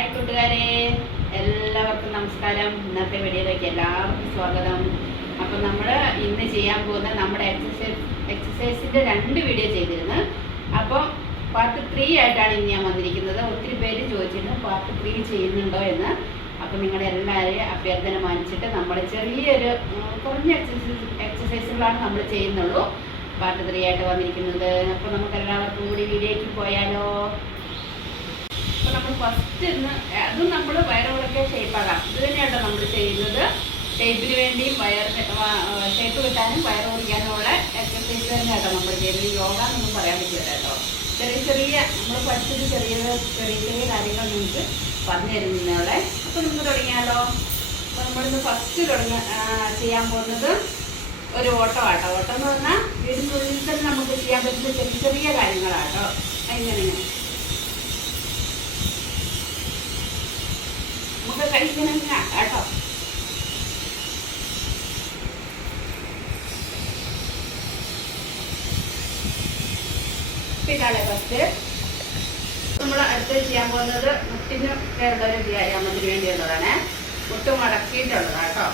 Hi കൂട്ടുകാരെ. എല്ലാവർക്കും നമസ്കാരം. ഇന്നത്തെ വീഡിയോയിലേക്ക് എല്ലാവർക്കും സ്വാഗതം. അപ്പം നമ്മൾ ഇന്ന് ചെയ്യാൻ പോകുന്ന നമ്മുടെ എക്സസൈസ് എക്സസൈസിന്റെ രണ്ട് വീഡിയോ ചെയ്തിരുന്നു. അപ്പം പാർട്ട് ത്രീ ആയിട്ടാണ് ഇന്ന് ഞാൻ വന്നിരിക്കുന്നത്. ഒത്തിരി പേര് ചോദിച്ചിരുന്നു പാർട്ട് ത്രീ ചെയ്യുന്നുണ്ടോ എന്ന്. അപ്പം നിങ്ങളുടെ എല്ലാവരെയും അഭ്യർത്ഥന മാനിച്ചിട്ട് നമ്മൾ ചെറിയൊരു കുറഞ്ഞ എക്സസൈസ് എക്സസൈസുകളാണ് നമ്മൾ ചെയ്യുന്നുള്ളൂ. പാർട്ട് ത്രീ ആയിട്ട് വന്നിരിക്കുന്നത്. അപ്പോൾ നമുക്ക് എല്ലാവർക്കും കൂടി വീഡിയോയ്ക്ക് പോയാലോ? അപ്പൊ നമ്മൾ ഫസ്റ്റ് ഇന്ന് അതും നമ്മൾ വയറുകളൊക്കെ ഷേപ്പ് ഷേപ്പാകാം ഇത് തന്നെയാണ് നമ്മൾ ചെയ്യുന്നത്. ഷേപ്പിന് വേണ്ടിയും വയർ ഷേപ്പ് കിട്ടാനും വയറ് കുടിക്കാനുമുള്ള എക്സസൈസ് തന്നെയാട്ടോ നമ്മൾ ചെയ്യുന്നത്. യോഗ എന്നൊന്നും പറയാൻ പറ്റില്ല കേട്ടോ. ചെറിയ ചെറിയ നമ്മൾ പഠിച്ചത് ചെറിയ ചെറിയ ചെറിയ കാര്യങ്ങൾ നിങ്ങൾക്ക് പറഞ്ഞു തരുന്നതിനോടെ അപ്പോൾ നമുക്ക് തുടങ്ങിയാലോ? അപ്പോൾ നമ്മളിന്ന് ഫസ്റ്റ് തുടങ്ങ ചെയ്യാൻ പോകുന്നത് ഒരു ഓട്ടമാട്ടോ ഓട്ടം എന്ന് പറഞ്ഞാൽ വീടിനുള്ളിൽ തന്നെ നമുക്ക് ചെയ്യാൻ പറ്റുന്ന ചെറിയ ചെറിയ കാര്യങ്ങളാട്ടോ. എങ്ങനെ നമുക്ക് കഴിക്കണം കേട്ടോ ഇതാണ് ഫസ്റ്റ് നമ്മൾ അടുത്ത് ചെയ്യാൻ പോകുന്നത് മുട്ടിന് കേരള ഒരു വ്യായാമത്തിന് വേണ്ടിയുള്ളതാണ് മുട്ട് മടക്കിയിട്ടുള്ളതാണ് കേട്ടോ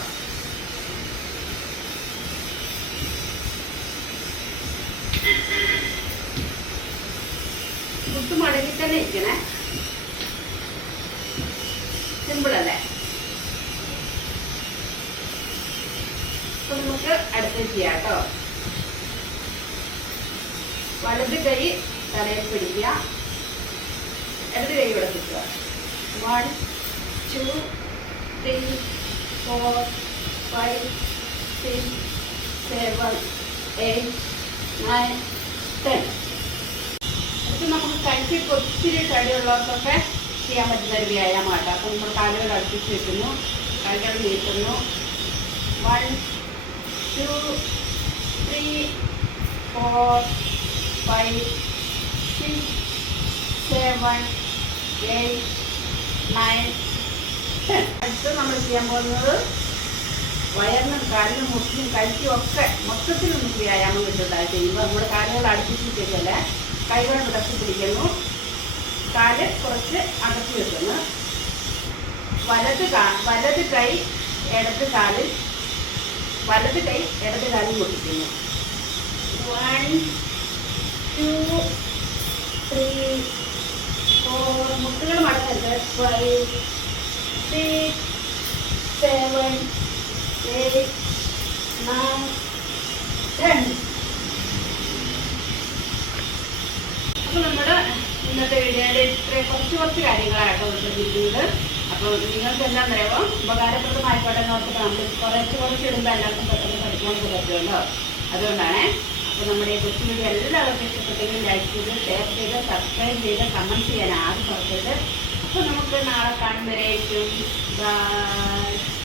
മുട്ട് മടക്കി തന്നെ ഇരിക്കണേ. സിമ്പിൾ അല്ലേ അപ്പൊ നമുക്ക് അടുത്ത ചെയ്യാം കേട്ടോ. വലത് കൈ തലയിൽ പിടിക്കുക. ഇടത് കൈ ഇവിടെ പിടിക്കുക. One two three four five six seven eight nine ten ഇത് നമുക്ക് കൈക്ക് ഒത്തിരി തടിയുള്ളവർക്കൊക്കെ ചെയ്യാൻ പറ്റുന്ന ഒരു വ്യായാമമാണ് അപ്പം നമ്മൾ കാലുകൾ അടുപ്പിച്ച് വെക്കുന്നു. കാലുകൾ നീട്ടുന്നു. One two three four five six seven eight nine അടുത്ത് നമ്മൾ ചെയ്യാൻ പോകുന്നത് വയറിനും കാലിനും മുട്ടിനും കഴിക്കും ഒക്കെ മൊത്തത്തിൽ നമുക്ക് വ്യായാമം കിട്ടുന്നതാണ് ചെയ്യുമ്പോൾ നമ്മുടെ കാലുകൾ ചെയ്യല്ലേ കൈകൾ വിടച്ചു പിടിക്കുന്നു. കാൽ കുറച്ച് അകത്തി വെക്കുന്നു. വലത് കാ വലത് കൈ ഇടത് കാലിൽ വലത് കൈ ഇടത് കാലിൽ മുട്ടിക്കുന്നു വൺ ടു ത്രീ ഫോർ മുട്ടുകൾ മടക്കരുത് five six seven eight nine ten അപ്പോൾ നമ്മൾ ഇന്നത്തെ വീഡിയോയിൽ ഇത്ര കുറച്ച് കുറച്ച് കാര്യങ്ങളാട്ടോ ഉൾപ്പെടുത്തിയിരിക്കുന്നത് അപ്പോൾ നിങ്ങൾക്ക് എന്താണെന്ന് അറിയാമോ ഉപകാരപ്രദമായിക്കോട്ടെ എന്ന് ഓർത്തിട്ട് നമ്മൾ കുറച്ച് കുറച്ച് ഇടുമ്പോൾ എല്ലാവർക്കും പെട്ടെന്ന് പഠിക്കാൻ പറ്റുമല്ലോ. അതുകൊണ്ടാണ് അപ്പോൾ നമ്മുടെ ഈ കൊച്ചു വീഡിയോ എല്ലാവർക്കും ഇഷ്ടപ്പെട്ടെങ്കിൽ ലൈക്ക് ചെയ്ത് ഷെയർ ചെയ്ത് സബ്സ്ക്രൈബ് ചെയ്ത് കമന്റ് ചെയ്യാൻ ആരും പറഞ്ഞത് അപ്പോൾ നമുക്ക് നാളെ കാണുമ്പോഴേക്കും ബൈ